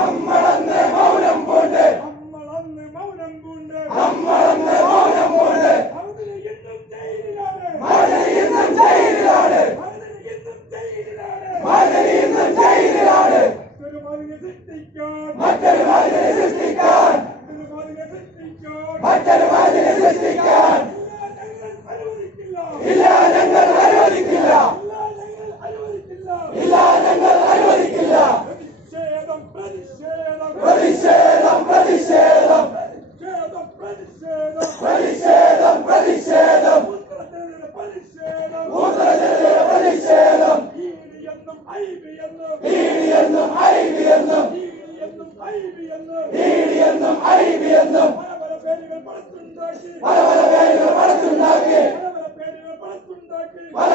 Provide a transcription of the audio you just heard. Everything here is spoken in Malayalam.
നമ്മളന്ന് മൗനം പൂണ്ട്. നമ്മളന്ന് മൗനം പൂണ്ട്. മകന് ഇന്നും ജയിലിലാണ്. ഇന്നും ജയിലിലാണ്. മറ്റൊരു മാതിരി സൃഷ്ടിക്കാൻ. മറ്റൊരു മാതിരി സൃഷ്ടിക്കാൻ. நீதி என்னும் ஐவி என்னும் நீதி என்னும் ஐவி என்னும் பல பல பேர்கள் படத்துண்டாக்கி பல பல பேர்கள் படத்துண்டாக்கி பல